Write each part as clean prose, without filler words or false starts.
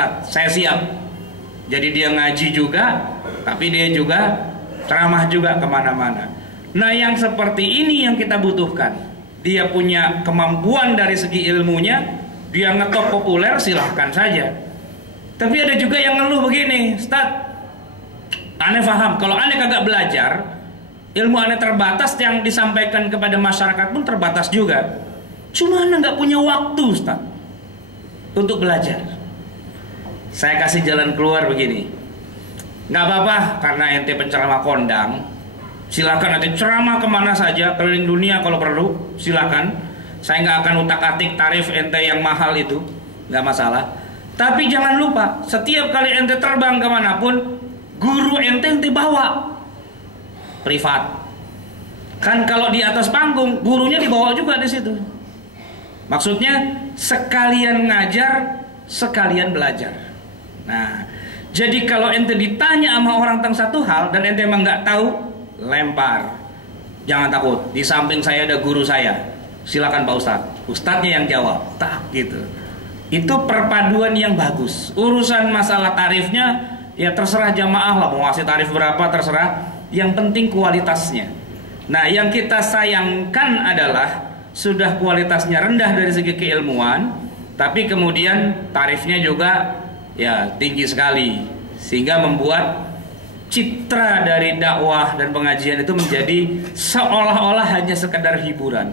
Saya siap. Jadi dia ngaji juga, tapi dia juga ceramah juga kemana-mana. Nah, yang seperti ini yang kita butuhkan. Dia punya kemampuan dari segi ilmunya, dia ngetop populer, silahkan saja. Tapi ada juga yang ngeluh begini, Ustaz, aneh paham, kalau aneh kagak belajar, ilmu aneh terbatas, yang disampaikan kepada masyarakat pun terbatas juga. Cuma aneh nggak punya waktu, Ustaz, untuk belajar. Saya kasih jalan keluar begini, nggak apa-apa karena ente penceramah kondang, silakan nanti ceramah kemana saja, keliling dunia kalau perlu, silakan. Saya nggak akan utak-atik tarif ente yang mahal itu, nggak masalah. Tapi jangan lupa, setiap kali ente terbang kemanapun, guru ente bawa privat. Kan kalau di atas panggung, gurunya dibawa juga di situ. Maksudnya sekalian ngajar, sekalian belajar. Nah, jadi kalau ente ditanya sama orang tentang satu hal dan ente emang nggak tahu, lempar. Jangan takut, di samping saya ada guru saya. Silakan Pak Ustadz. Ustadznya yang jawab, tak gitu. Itu perpaduan yang bagus. Urusan masalah tarifnya ya terserah jamaah lah, mau ngasih tarif berapa terserah. Yang penting kualitasnya. Nah, yang kita sayangkan adalah sudah kualitasnya rendah dari segi keilmuan, tapi kemudian tarifnya juga ya tinggi sekali, sehingga membuat citra dari dakwah dan pengajian itu menjadi seolah-olah hanya sekedar hiburan.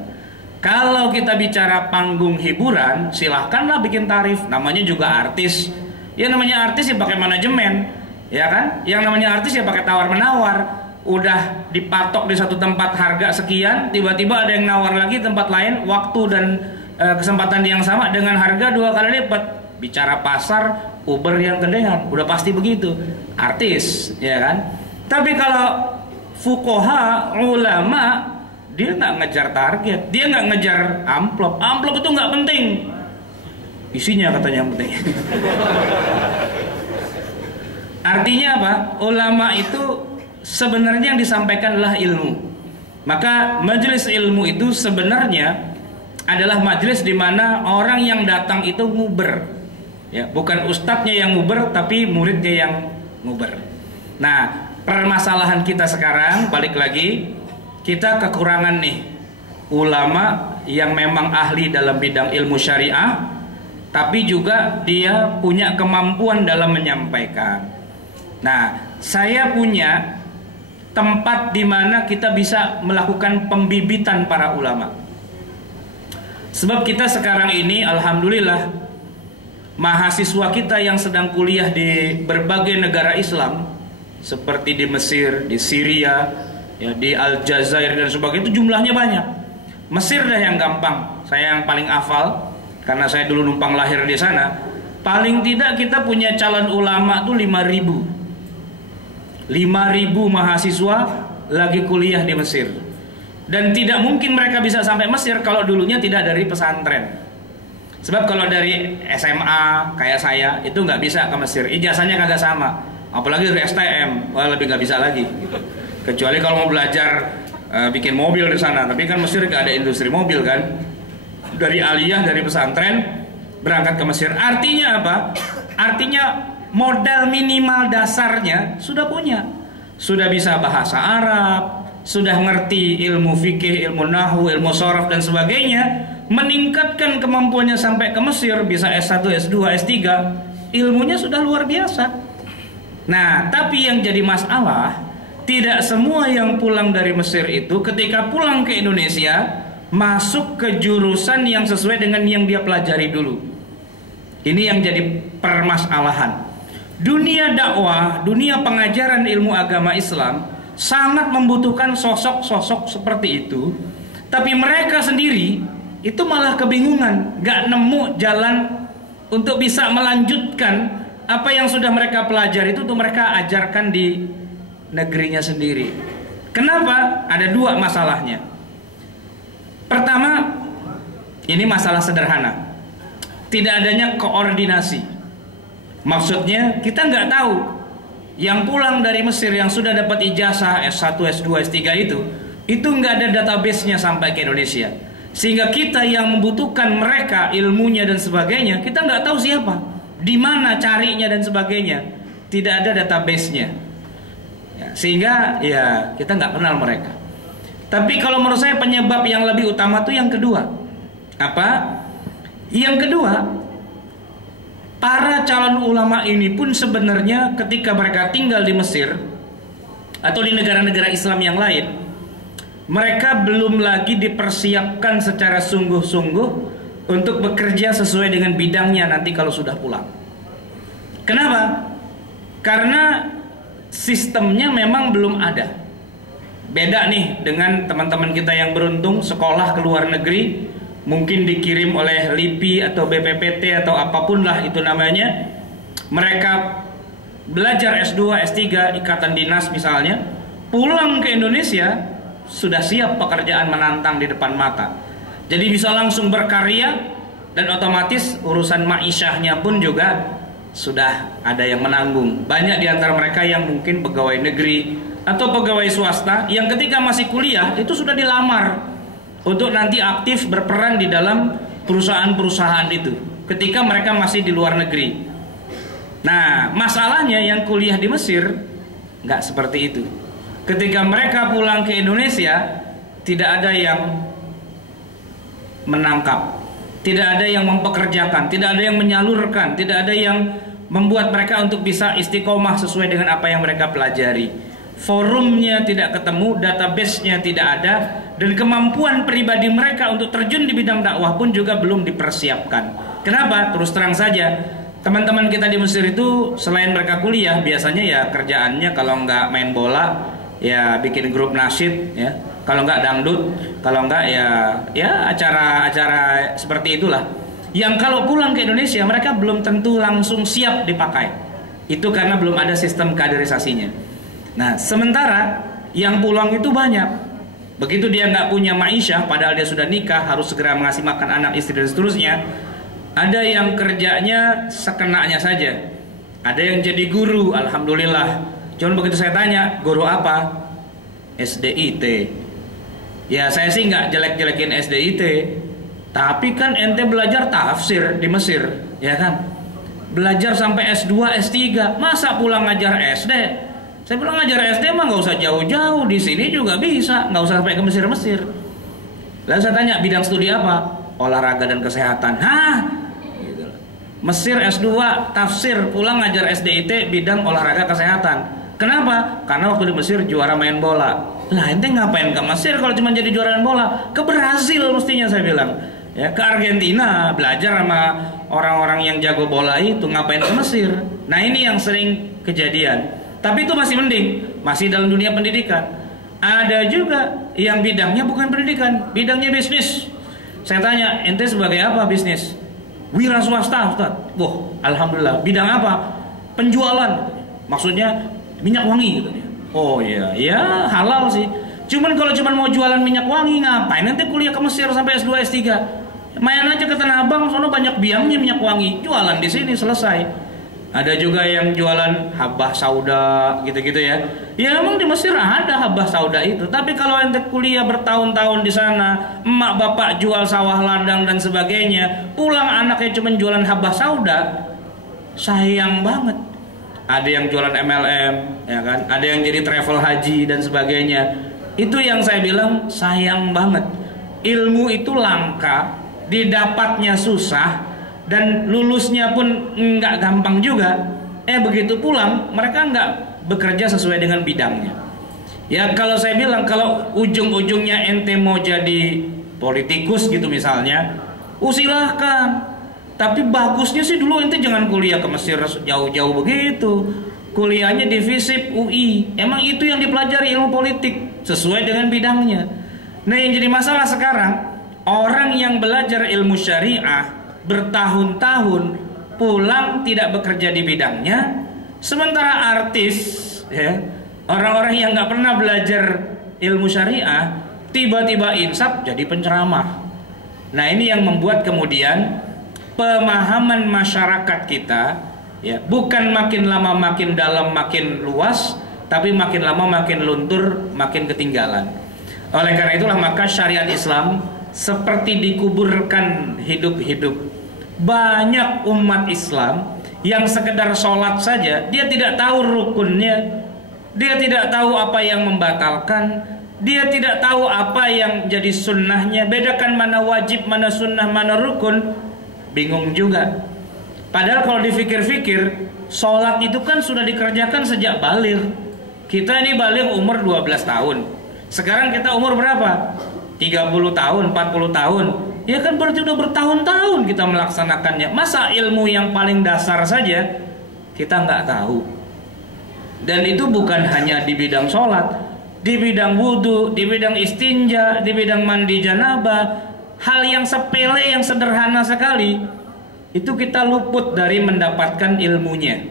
Kalau kita bicara panggung hiburan, silahkanlah bikin tarif. Namanya juga artis. Ya namanya artis ya pakai manajemen, ya kan? Yang namanya artis ya pakai tawar-menawar. Udah dipatok di satu tempat harga sekian, tiba-tiba ada yang nawar lagi tempat lain, waktu dan kesempatan yang sama dengan harga 2 kali lipat. Bicara pasar, Uber yang gedean, udah pasti begitu. Artis, ya kan? Tapi kalau fuqaha, ulama, dia nggak ngejar target, dia nggak ngejar amplop. Amplop itu nggak penting, isinya katanya yang penting. Artinya apa? Ulama itu sebenarnya yang disampaikan adalah ilmu. Maka majelis ilmu itu sebenarnya adalah majelis di mana orang yang datang itu nguber. Ya, bukan ustadznya yang nguber, tapi muridnya yang nguber. Nah, permasalahan kita sekarang balik lagi, kita kekurangan nih ulama yang memang ahli dalam bidang ilmu syariah, tapi juga dia punya kemampuan dalam menyampaikan. Nah, saya punya tempat di mana kita bisa melakukan pembibitan para ulama. Sebab kita sekarang ini alhamdulillah mahasiswa kita yang sedang kuliah di berbagai negara Islam seperti di Mesir, di Syria, ya, di Aljazair dan sebagainya, itu jumlahnya banyak. Mesir dah yang gampang, saya yang paling hafal karena saya dulu numpang lahir di sana. Paling tidak kita punya calon ulama tuh 5.000 mahasiswa lagi kuliah di Mesir. Dan tidak mungkin mereka bisa sampai Mesir kalau dulunya tidak dari pesantren. Sebab kalau dari SMA kayak saya itu nggak bisa ke Mesir, ijazahnya kagak sama. Apalagi dari STM, wah lebih nggak bisa lagi. Kecuali kalau mau belajar bikin mobil di sana, tapi kan Mesir nggak ada industri mobil kan. Dari aliyah, dari pesantren berangkat ke Mesir. Artinya apa? Artinya modal minimal dasarnya sudah punya, sudah bisa bahasa Arab, sudah ngerti ilmu fikih, ilmu nahwu, ilmu sharaf dan sebagainya. Meningkatkan kemampuannya sampai ke Mesir, bisa S1, S2, S3, ilmunya sudah luar biasa. Nah, tapi yang jadi masalah, tidak semua yang pulang dari Mesir itu ketika pulang ke Indonesia masuk ke jurusan yang sesuai dengan yang dia pelajari dulu. Ini yang jadi permasalahan. Dunia dakwah, dunia pengajaran ilmu agama Islam sangat membutuhkan sosok-sosok seperti itu. Tapi mereka sendiri itu malah kebingungan, gak nemu jalan untuk bisa melanjutkan apa yang sudah mereka pelajari itu untuk mereka ajarkan di negerinya sendiri. Kenapa? Ada 2 masalahnya. Pertama, ini masalah sederhana, tidak adanya koordinasi. Maksudnya kita nggak tahu yang pulang dari Mesir yang sudah dapat ijazah S1, S2, S3 itu nggak ada database-nya sampai ke Indonesia. Sehingga kita yang membutuhkan mereka ilmunya dan sebagainya, kita nggak tahu siapa. di mana carinya dan sebagainya, tidak ada database-nya. Ya, sehingga ya kita nggak kenal mereka. Tapi kalau menurut saya penyebab yang lebih utama tuh yang kedua. Apa? Yang kedua, para calon ulama ini pun sebenarnya ketika mereka tinggal di Mesir atau di negara-negara Islam yang lain, mereka belum lagi dipersiapkan secara sungguh-sungguh untuk bekerja sesuai dengan bidangnya nanti kalau sudah pulang. Kenapa? Karena sistemnya memang belum ada. Beda nih dengan teman-teman kita yang beruntung sekolah ke luar negeri, mungkin dikirim oleh LIPI atau BPPT atau apapun lah itu namanya. Mereka belajar S2, S3, ikatan dinas misalnya, pulang ke Indonesia sudah siap pekerjaan menantang di depan mata. Jadi bisa langsung berkarya dan otomatis urusan ma'isyahnya pun juga sudah ada yang menanggung. Banyak di antara mereka yang mungkin pegawai negeri atau pegawai swasta yang ketika masih kuliah itu sudah dilamar untuk nanti aktif berperan di dalam perusahaan-perusahaan itu ketika mereka masih di luar negeri. Nah, masalahnya yang kuliah di Mesir nggak seperti itu. Ketika mereka pulang ke Indonesia, tidak ada yang menangkap, tidak ada yang mempekerjakan, tidak ada yang menyalurkan, tidak ada yang membuat mereka untuk bisa istiqomah sesuai dengan apa yang mereka pelajari. Forumnya tidak ketemu, database-nya tidak ada, dan kemampuan pribadi mereka untuk terjun di bidang dakwah pun juga belum dipersiapkan. Kenapa? Terus terang saja, teman-teman kita di Mesir itu selain mereka kuliah, biasanya ya kerjaannya kalau nggak main bola, ya bikin grup nasyid, ya. Kalau nggak dangdut, kalau nggak ya acara-acara seperti itulah. Yang kalau pulang ke Indonesia mereka belum tentu langsung siap dipakai. Itu karena belum ada sistem kaderisasinya. Nah, sementara yang pulang itu banyak. Begitu dia nggak punya ma'isyah, padahal dia sudah nikah, harus segera mengasih makan anak, istri dan seterusnya. Ada yang kerjanya sekenanya saja. Ada yang jadi guru, alhamdulillah. Cuman begitu saya tanya, guru apa? SDIT. Ya saya sih nggak jelek-jelekin SDIT, tapi kan ente belajar tafsir di Mesir, ya kan? Belajar sampai S2, S3, masa pulang ngajar SD? Saya bilang ngajar SD mah nggak usah jauh-jauh, di sini juga bisa, nggak usah sampai ke Mesir-Mesir. Lalu saya tanya, bidang studi apa? Olahraga dan kesehatan. Hah? Gitu. Mesir S2, tafsir, pulang ngajar SDIT, bidang olahraga kesehatan. Kenapa? Karena waktu di Mesir juara main bola. Lah ente ngapain ke Mesir kalau cuma jadi juara main bola? Ke Brasil mestinya saya bilang. Ya, ke Argentina belajar sama orang-orang yang jago bola itu, ngapain ke Mesir? Nah ini yang sering kejadian. Tapi itu masih mending, masih dalam dunia pendidikan. Ada juga yang bidangnya bukan pendidikan, bidangnya bisnis. Saya tanya, ente sebagai apa bisnis? Wira swasta, Ustaz. Wah, alhamdulillah. Bidang apa? Penjualan. Maksudnya minyak wangi gitu. Oh iya, ya halal sih. Cuman kalau cuman mau jualan minyak wangi, ngapain nanti kuliah ke Mesir sampai S2, S3? Main aja ke Tanah Abang, sono banyak biangnya minyak wangi. Jualan di sini selesai. Ada juga yang jualan habah sauda gitu-gitu ya. Ya emang di Mesir ada habah sauda itu. Tapi kalau ente kuliah bertahun-tahun di sana, emak bapak jual sawah ladang dan sebagainya, pulang anaknya cuma jualan habah sauda, sayang banget. Ada yang jualan MLM, ya kan? Ada yang jadi travel haji dan sebagainya. Itu yang saya bilang sayang banget. Ilmu itu langka, didapatnya susah, dan lulusnya pun nggak gampang juga. Begitu pulang mereka nggak bekerja sesuai dengan bidangnya. Ya kalau saya bilang, kalau ujung-ujungnya ente mau jadi politikus gitu misalnya, silahkan. Tapi bagusnya sih dulu ente jangan kuliah ke Mesir jauh-jauh begitu. Kuliahnya di FISIP UI. Emang itu yang dipelajari, ilmu politik sesuai dengan bidangnya. Nah yang jadi masalah sekarang, orang yang belajar ilmu syariah bertahun-tahun pulang tidak bekerja di bidangnya, sementara artis, ya, orang-orang yang nggak pernah belajar ilmu syariah tiba-tiba insaf jadi penceramah. Nah ini yang membuat kemudian pemahaman masyarakat kita, ya, bukan makin lama makin dalam makin luas, tapi makin lama makin luntur, makin ketinggalan. Oleh karena itulah maka syariat Islam seperti dikuburkan hidup-hidup. Banyak umat Islam yang sekedar sholat saja, dia tidak tahu rukunnya, dia tidak tahu apa yang membatalkan, dia tidak tahu apa yang jadi sunnahnya, bedakan mana wajib, mana sunnah, mana rukun, bingung juga. Padahal kalau dipikir-pikir, sholat itu kan sudah dikerjakan sejak baligh. Kita ini baligh umur 12 tahun. Sekarang kita umur berapa? 30 tahun, 40 tahun. Ya kan berarti udah bertahun-tahun kita melaksanakannya. Masa ilmu yang paling dasar saja kita nggak tahu? Dan itu bukan hanya di bidang sholat, di bidang wudhu, di bidang istinja, di bidang mandi janabah. Hal yang sepele, yang sederhana sekali, itu kita luput dari mendapatkan ilmunya.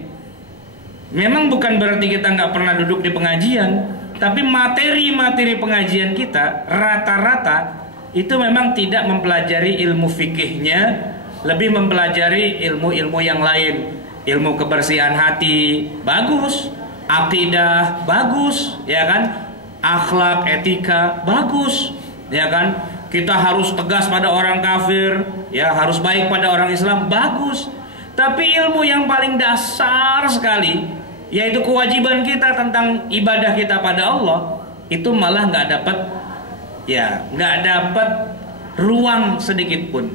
Memang bukan berarti kita nggak pernah duduk di pengajian, tapi materi-materi pengajian kita rata-rata itu memang tidak mempelajari ilmu fikihnya, lebih mempelajari ilmu-ilmu yang lain. Ilmu kebersihan hati bagus, akidah bagus, ya kan, akhlak, etika bagus, ya kan. Kita harus tegas pada orang kafir, ya, harus baik pada orang Islam, bagus. Tapi ilmu yang paling dasar sekali, yaitu kewajiban kita tentang ibadah kita pada Allah, itu malah nggak dapat ruang sedikit pun.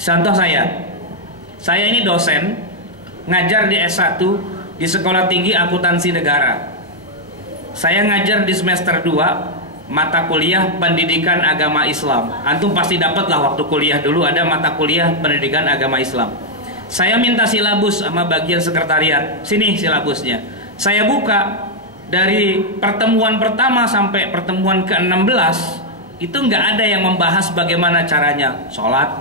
Contoh saya ini dosen ngajar di S1 di Sekolah Tinggi Akuntansi Negara. Saya ngajar di semester 2 mata kuliah Pendidikan Agama Islam. Antum pasti dapat lah waktu kuliah dulu ada mata kuliah Pendidikan Agama Islam. Saya minta silabus sama bagian sekretariat. Sini silabusnya. Saya buka dari pertemuan pertama sampai pertemuan ke-16, itu nggak ada yang membahas bagaimana caranya sholat,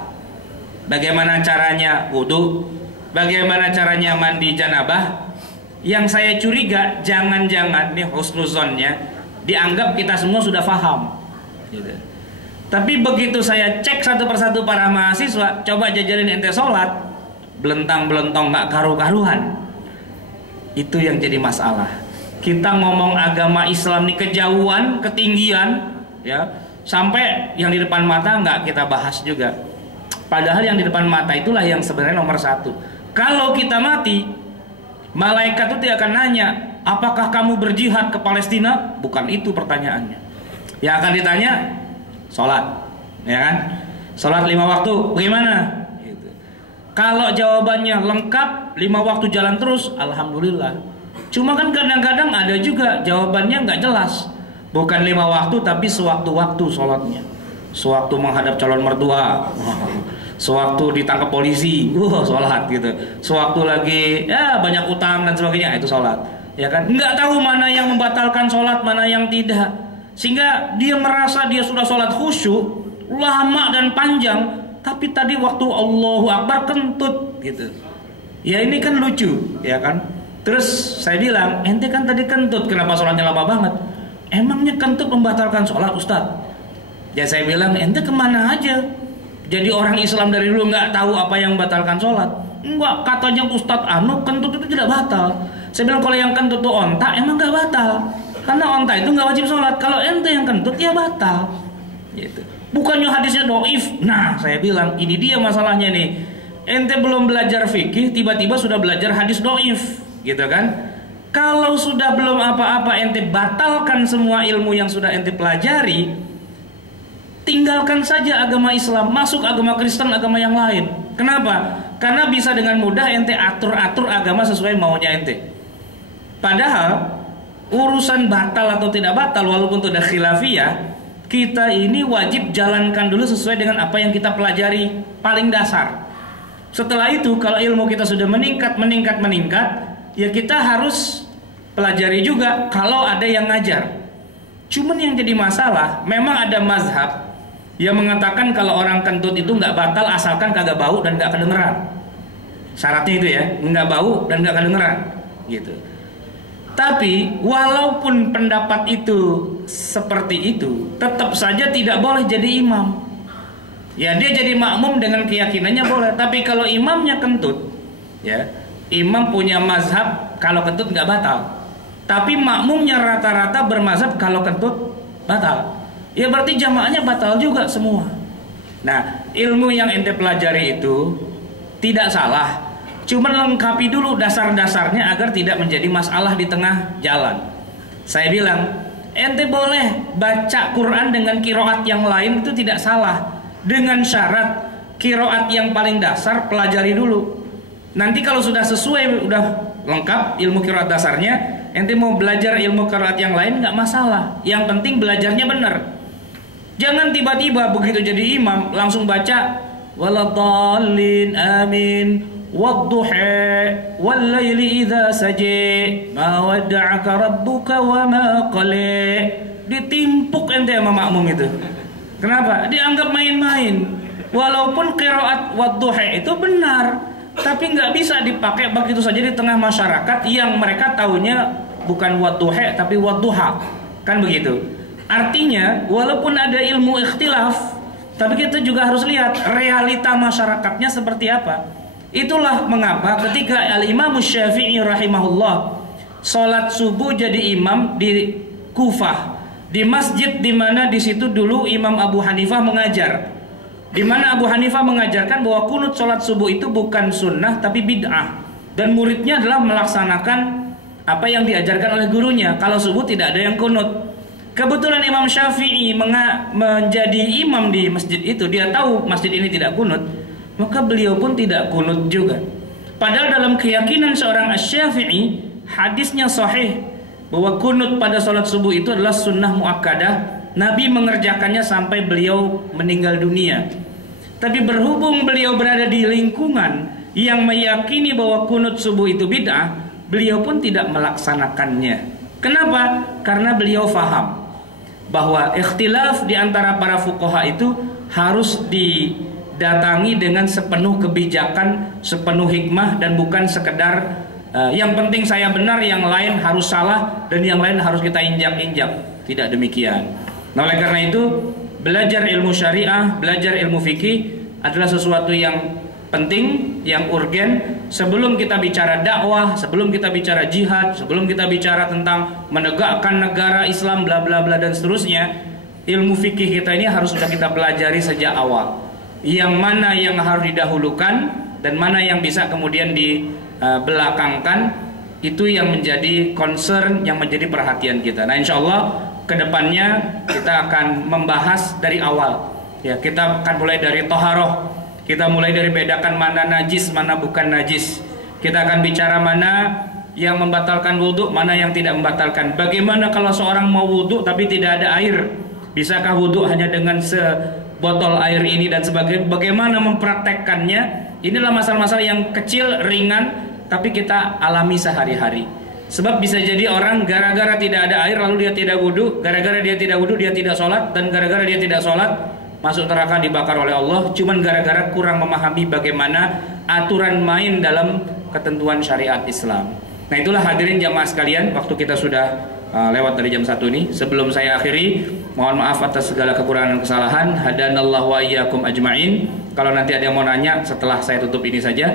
bagaimana caranya wudhu, bagaimana caranya mandi janabah. Yang saya curiga, jangan-jangan nih husnuzonnya dianggap kita semua sudah paham gitu. Tapi begitu saya cek satu persatu para mahasiswa, coba jajarin ente sholat, belentang-belentong nggak karu-karuhan. Itu yang jadi masalah. Kita ngomong agama Islam nih kejauhan, ketinggian, ya, sampai yang di depan mata nggak kita bahas juga. Padahal yang di depan mata itulah yang sebenarnya nomor satu. Kalau kita mati, malaikat itu tidak akan nanya, apakah kamu berjihad ke Palestina? Bukan itu pertanyaannya. Yang akan ditanya, sholat, ya kan? Sholat 5 waktu, bagaimana? Gitu. Kalau jawabannya lengkap, 5 waktu jalan terus, alhamdulillah. Cuma kan kadang-kadang ada juga jawabannya nggak jelas. Bukan 5 waktu, tapi sewaktu-waktu sholatnya. Sewaktu menghadap calon mertua, sewaktu ditangkap polisi, sholat gitu. Sewaktu lagi ya banyak utang dan sebagainya, itu sholat. Ya kan? Nggak tahu mana yang membatalkan sholat, mana yang tidak. Sehingga dia merasa dia sudah sholat khusyuk, lama dan panjang, tapi tadi waktu Allahu Akbar kentut gitu. Ya ini kan lucu, ya kan? Terus saya bilang, ente kan tadi kentut, kenapa sholatnya lama banget? Emangnya kentut membatalkan sholat, Ustadz? Ya saya bilang, ente kemana aja? Jadi orang Islam dari dulu nggak tahu apa yang membatalkan sholat? Enggak, katanya Ustadz Anu, kentut itu tidak batal. Saya bilang kalau yang kentut itu onta, emang nggak batal. Karena onta itu nggak wajib sholat. Kalau ente yang kentut, ya batal. Gitu. Bukannya hadisnya doif. Nah, saya bilang, ini dia masalahnya nih. Ente belum belajar fikih, tiba-tiba sudah belajar hadis doif. Gitu kan? Kalau sudah belum apa-apa ente batalkan semua ilmu yang sudah ente pelajari, tinggalkan saja agama Islam, masuk agama Kristen, agama yang lain. Kenapa? Karena bisa dengan mudah ente atur-atur agama sesuai maunya ente. Padahal urusan batal atau tidak batal, walaupun itu ada khilafiyah, kita ini wajib jalankan dulu sesuai dengan apa yang kita pelajari paling dasar. Setelah itu kalau ilmu kita sudah meningkat, ya kita harus pelajari juga kalau ada yang ngajar. Cuman yang jadi masalah, memang ada mazhab yang mengatakan kalau orang kentut itu nggak batal asalkan kagak bau dan nggak kedengeran. Syaratnya itu ya, nggak bau dan nggak kedengeran, gitu. Tapi walaupun pendapat itu seperti itu, tetap saja tidak boleh jadi imam. Ya dia jadi makmum dengan keyakinannya boleh. Tapi kalau imamnya kentut, ya imam punya mazhab kalau kentut nggak batal. Tapi makmumnya rata-rata bermazhab kalau kentut batal. Ya berarti jamaahnya batal juga semua. Nah ilmu yang ente pelajari itu tidak salah. Cuman lengkapi dulu dasar-dasarnya agar tidak menjadi masalah di tengah jalan. Saya bilang, ente boleh baca Quran dengan qiraat yang lain, itu tidak salah, dengan syarat qiraat yang paling dasar pelajari dulu. Nanti kalau sudah sesuai, udah lengkap ilmu qiraat dasarnya, ente mau belajar ilmu qiraat yang lain nggak masalah. Yang penting belajarnya benar. Jangan tiba-tiba begitu jadi imam langsung baca waladhdallin amin wadduha wallaili idza saja ma wadda'aka rabbuka wa ma qala. Ditimpuk ente sama makmum itu. Kenapa? Dianggap main-main. Walaupun qiraat wadduha itu benar, tapi nggak bisa dipakai begitu saja di tengah masyarakat yang mereka taunya bukan wadduha tapi wadduha. Kan begitu. Artinya walaupun ada ilmu ikhtilaf, tapi kita juga harus lihat realita masyarakatnya seperti apa. Itulah mengapa ketika Al-Imam Syafi'i rahimahullah sholat subuh jadi imam di Kufah, di masjid di mana di situ dulu Imam Abu Hanifah mengajar, di mana Abu Hanifah mengajarkan bahwa kunut sholat subuh itu bukan sunnah tapi bid'ah, dan muridnya adalah melaksanakan apa yang diajarkan oleh gurunya. Kalau subuh tidak ada yang kunut. Kebetulan Imam Syafi'i menjadi imam di masjid itu, dia tahu masjid ini tidak kunut, maka beliau pun tidak kunut juga. Padahal dalam keyakinan seorang Asy-Syafi'i, hadisnya sahih bahwa kunut pada sholat subuh itu adalah sunnah muakkadah. Nabi mengerjakannya sampai beliau meninggal dunia. Tapi berhubung beliau berada di lingkungan yang meyakini bahwa kunut subuh itu bid'ah, beliau pun tidak melaksanakannya. Kenapa? Karena beliau faham bahwa ikhtilaf di antara para fuqaha itu harus didatangi dengan sepenuh kebijakan, sepenuh hikmah, dan bukan sekedar yang penting saya benar, yang lain harus salah, dan yang lain harus kita injak-injak. Tidak demikian. Nah, oleh karena itu belajar ilmu syariah, belajar ilmu fikih adalah sesuatu yang penting, yang urgen. Sebelum kita bicara dakwah, sebelum kita bicara jihad, sebelum kita bicara tentang menegakkan negara Islam bla bla bla dan seterusnya, ilmu fikih kita ini harus sudah kita pelajari sejak awal. Yang mana yang harus didahulukan dan mana yang bisa kemudian dibelakangkan, itu yang menjadi concern, yang menjadi perhatian kita. Nah, insya Allah kedepannya kita akan membahas dari awal. Ya, kita akan mulai dari toharoh. Kita mulai dari bedakan mana najis, mana bukan najis. Kita akan bicara mana yang membatalkan wudhu, mana yang tidak membatalkan. Bagaimana kalau seorang mau wudhu tapi tidak ada air? Bisakah wudhu hanya dengan sebotol air ini dan sebagainya? Bagaimana mempraktekkannya? Inilah masalah-masalah yang kecil, ringan, tapi kita alami sehari-hari. Sebab bisa jadi orang gara-gara tidak ada air lalu dia tidak wudhu, gara-gara dia tidak wudhu dia tidak sholat, dan gara-gara dia tidak sholat masuk neraka dibakar oleh Allah, cuman gara-gara kurang memahami bagaimana aturan main dalam ketentuan syariat Islam. Nah, itulah hadirin jamaah sekalian, waktu kita sudah lewat dari jam 1 ini. Sebelum saya akhiri, mohon maaf atas segala kekurangan dan kesalahan. Hadanallahu wa iyyakum ajma'in. Kalau nanti ada yang mau nanya setelah saya tutup ini saja.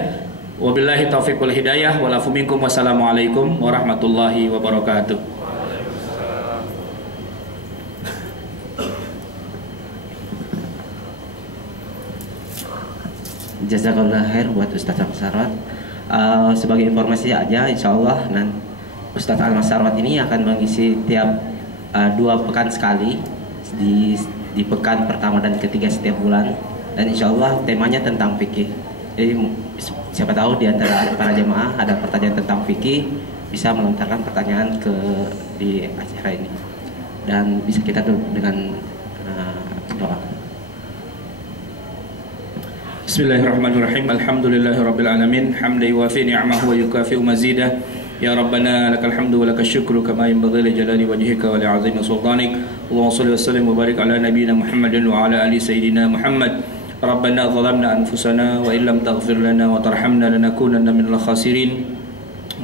Wabillahi taufiq wal hidayah, walafu minkum, wassalamualaikum warahmatullahi wabarakatuh. Jazakallah khair buat Ustaz Al-Masarwat. Sebagai informasi aja, insya Allah Ustaz Al-Masarwat ini akan mengisi tiap 2 pekan sekali di pekan pertama dan ketiga setiap bulan, dan insya Allah temanya tentang fikih. Jadi siapa tahu di antara para jemaah ada pertanyaan tentang fikih, bisa melontarkan pertanyaan di acara ini, dan bisa kita tutup dengan doa. Bismillahirrahmanirrahim. Alhamdulillahirabbil alamin. Hamdan yuwafi ni'amahu wa yukafi'u mazidah. Ya Rabbana lakal hamdu wa lakal syukru kama yanbaghi li jalali wajhika wa li 'azimi sultanik. Allahumma shalli wa sallim wa barik ala nabiyyina Muhammadin wa ala ali sayyidina Muhammad. Rabbana zalamna anfusana wa illam taghfir lana wa tarhamna lanakunanna minal khasirin.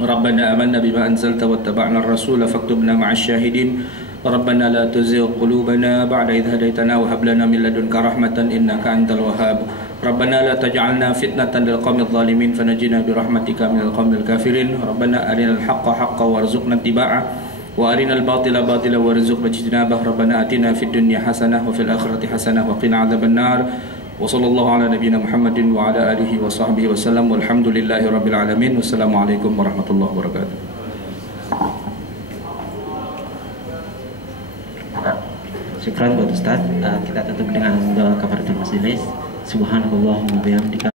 Rabbana amanna bima anzalta wattaba'na ar-rasula faktubna ma'asy syahidin. Rabbana la tuzigh qulubana ba'da idh hadaytana wa hab lana min ladunka rahmatan innaka antal wahhab. Rabbana la taj'alna fitnatan lil qawmidh dhalimin fanajjina bi rahmatika minal qawmil kafirin. Rabbana arinal haqqa haqqan warzuqna ittiba'ah wa arinal batila batila warzuqna ijtinabah. Rabbana atina fid dunya hasanah wa fil akhirati hasanah wa qina adzabannar. Wassallallahu ala nabiyyina Muhammadin wa ala alihi wa sahbihi wasallam walhamdulillahi rabbil alamin. Wassalamualaikum warahmatullahi wabarakatuh. Syukran buat Ustaz. Kita tutup dengan doa kafaratul majelis. Subhanallahumma wa bihamdika